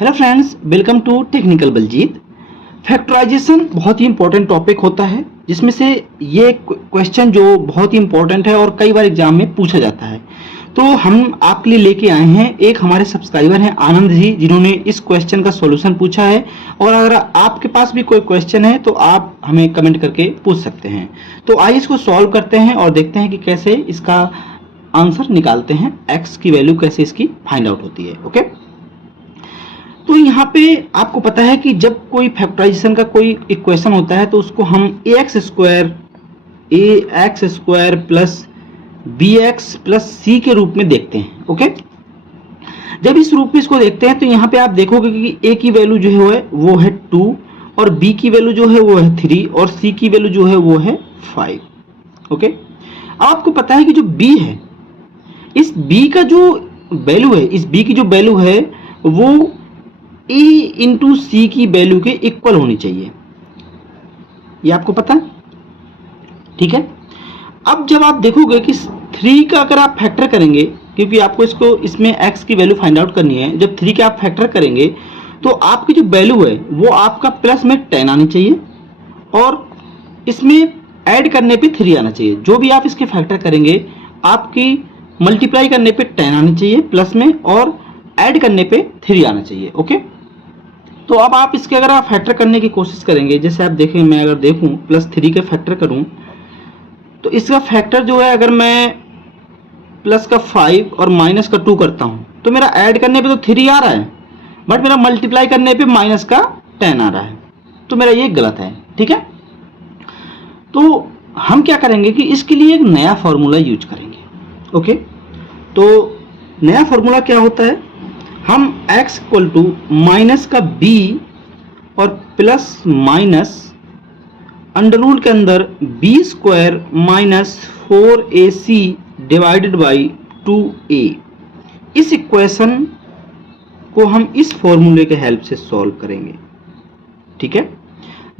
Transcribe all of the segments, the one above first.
Hello friends, welcome to technical Baljeet. Factorisation बहुत ही important topic होता है, जिसमें से ये क्वेश्चन जो बहुत ही इंपॉर्टेंट है और कई बार एग्जाम में पूछा जाता है। तो हम आपके लिए लेके आए हैं, एक हमारे सब्सक्राइबर हैं आनंद जी, जिन्होंने इस क्वेश्चन का सॉल्यूशन पूछा है। और अगर आपके पास भी कोई क्वेश्चन है तो आप हमें कमेंट करके पूछ सकते हैं। तो आइए इसको सॉल्व करते हैं और देखते हैं कि कैसे इसका आंसर निकालते हैं, एक्स की वैल्यू कैसे इसकी फाइंड आउट होती है। ओके, तो यहाँ पे आपको पता है कि जब कोई फैक्टराइजेशन का कोई इक्वेशन होता है तो उसको हम ax square plus bx plus c के रूप में देखते हैं। ओके, जब इस रूप में इसको देखते हैं तो यहाँ पे आप देखोगे कि a की वैल्यू जो है वो है 2 और b की वैल्यू जो है वो है 3 और c की वैल्यू जो है वो है 5। ओके, अब आपको पता है कि जो b है, इस b का जो वैल्यू है, इस b की जो वैल्यू है वो a इंटू सी की वैल्यू के इक्वल होनी चाहिए, ये आपको पता है। ठीक है, अब जब आप देखोगे कि 3 का अगर आप फैक्टर करेंगे, क्योंकि आपको इसको इसमें x की वैल्यू फाइंड आउट करनी है, जब 3 के आप फैक्टर करेंगे तो आपकी जो वैल्यू है वो आपका प्लस में 10 आनी चाहिए और इसमें ऐड करने पे 3 आना चाहिए। जो भी आप इसके फैक्टर करेंगे आपकी मल्टीप्लाई करने पे 10 आनी चाहिए प्लस में और ऐड करने पे 3 आना चाहिए। ओके, तो अब आप इसके अगर आप फैक्टर करने की कोशिश करेंगे, जैसे आप देखें, मैं अगर देखूं प्लस 3 के फैक्टर करूं तो इसका फैक्टर जो है, अगर मैं प्लस का 5 और माइनस का 2 करता हूं तो मेरा ऐड करने पे तो 3 आ रहा है, बट मेरा मल्टीप्लाई करने पे माइनस का 10 आ रहा है, तो मेरा ये गलत है। ठीक है, तो हम क्या करेंगे कि इसके लिए एक नया फॉर्मूला यूज करेंगे। ओके, तो नया फॉर्मूला क्या होता है, हम x इक्वल टू माइनस का b और प्लस माइनस अंडर रूल के अंदर b square minus 4ac divided by 2a, इस इक्वेशन को हम इस फॉर्मूले के हेल्प से सॉल्व करेंगे। ठीक है,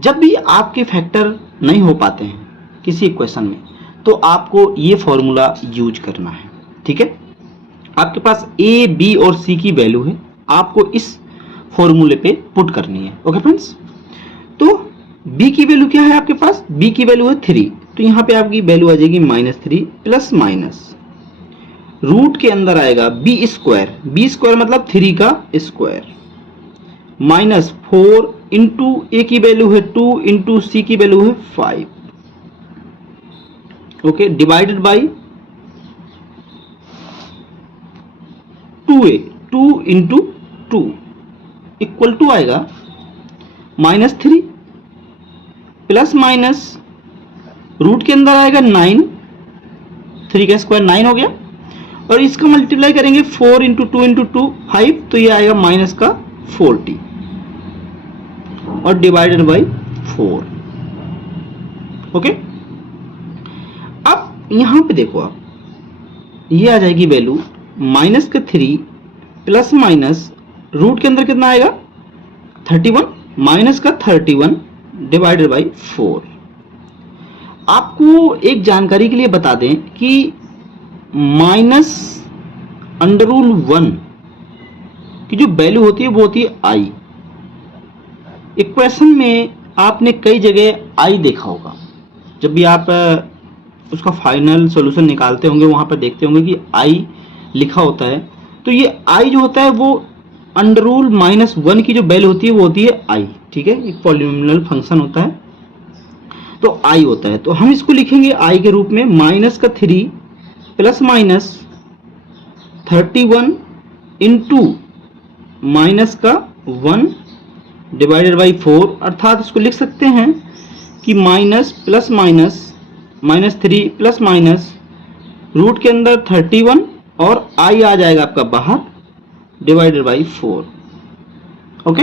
जब भी आपके फैक्टर नहीं हो पाते हैं किसी इक्वेशन में तो आपको ये फॉर्मूला यूज करना है। ठीक है, आपके पास a, b और c की वैल्यू है, आपको इस फॉर्मूले पे पुट करनी है। ओके फ्रेंड्स, तो b की वैल्यू क्या है आपके पास, b की वैल्यू है 3, तो यहाँ पे आपकी वैल्यू आ जाएगी -3 प्लस माइनस रूट के अंदर आएगा b स्क्वायर मतलब 3 का स्क्वायर माइनस 4 इंटू a की वैल्यू है 2 इंटू c की वैल्यू है 5। Okay, divided by 2a, 2 into 2 equal to आएगा -3 प्लस माइनस रूट के अंदर आएगा 9, 3 का स्क्वायर 9 हो गया, और इसका मल्टीप्लाई करेंगे 4 इंटू 2 इंटू 2 5, तो ये आएगा माइनस का 40 और डिवाइडेड बाई 4। ओके, अब यहां पे देखो आप, ये आ जाएगी वैल्यू माइनस का 3 प्लस माइनस रूट के अंदर कितना आएगा 31 माइनस का 31 डिवाइडेड बाई 4। आपको एक जानकारी के लिए बता दें कि माइनस अंडर रूल 1 की जो वैल्यू होती है वो होती है i। इक्वेशन में आपने कई जगह i देखा होगा, जब भी आप उसका फाइनल सॉल्यूशन निकालते होंगे वहां पर देखते होंगे कि i लिखा होता है। तो ये i जो होता है वो अंडर रूल -1 की जो वैल्यू होती है वो होती है i। ठीक है, एक पॉलिनोमियल फंक्शन होता है तो i होता है, तो हम इसको लिखेंगे i के रूप में माइनस का 3 प्लस माइनस 31 इंटू माइनस का 1 डिवाइडेड बाई 4, अर्थात इसको लिख सकते हैं कि minus plus minus -3 plus minus root के अंदर 31 और i आ जाएगा आपका बाहर डिवाइडेड बाई 4। ओके,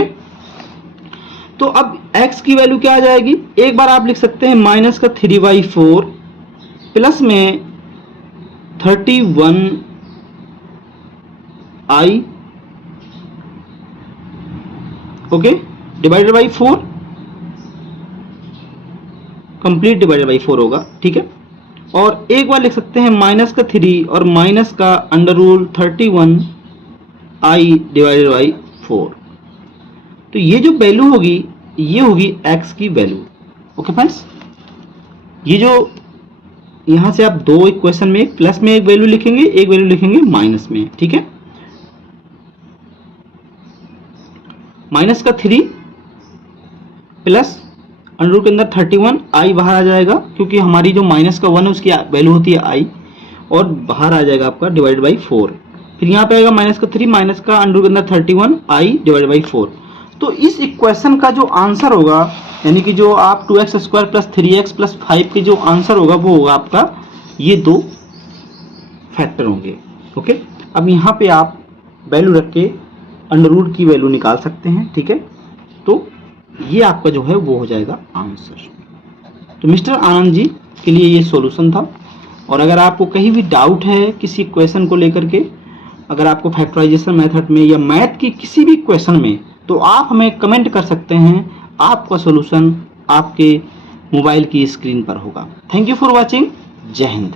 तो अब x की वैल्यू क्या आ जाएगी, एक बार आप लिख सकते हैं माइनस का 3/4 प्लस में 31 i, okay, divided by 4, complete divided by 4 होगा। ठीक है, और एक बार लिख सकते हैं माइनस का 3 और माइनस का under rule 31 i divided by 4। तो ये जो वैल्यू होगी ये होगी x की वैल्यू। ओके फ्रेंड्स, ये जो यहां से आप दो इक्वेशन में एक प्लस में एक वैल्यू लिखेंगे, एक वैल्यू लिखेंगे माइनस में, ठीक है। माइनस का 3 प्लस अंडर रूट के अंदर 31, आई बाहर आ जाएगा क्योंकि हमारी जो माइनस का 1 है उसकी वैल्यू होती है आई, और बाहर आ जाएगा आपका डिवाइड बाई 4। फिर यहाँ पे आएगा माइनस का 3, माइनस का अंडर रूट के अंदर 31, आई डिवाइड बाई 4। तो इस इक्वेशन का जो आंसर होगा, यानी कि जो आप 2x square plus 3x plus 5 के जो आंसर होगा वो होगा आपका ये दो फैक्टर होंगे। ओके, अब यहाँ पे आप वैल्यू रख के अंडर रूट की वैल्यू निकाल सकते हैं, ठीक है। तो ये आपका जो है वो हो जाएगा आंसर। तो मिस्टर आनंद जी के लिए ये सॉल्यूशन था। और अगर आपको कहीं भी डाउट है किसी क्वेश्चन को लेकर के, अगर आपको फैक्टराइजेशन मेथड में या मैथ की किसी भी क्वेश्चन में, तो आप हमें कमेंट कर सकते हैं। आपका सॉल्यूशन आपके मोबाइल की स्क्रीन पर होगा। Thank you for watching. जय हिंद।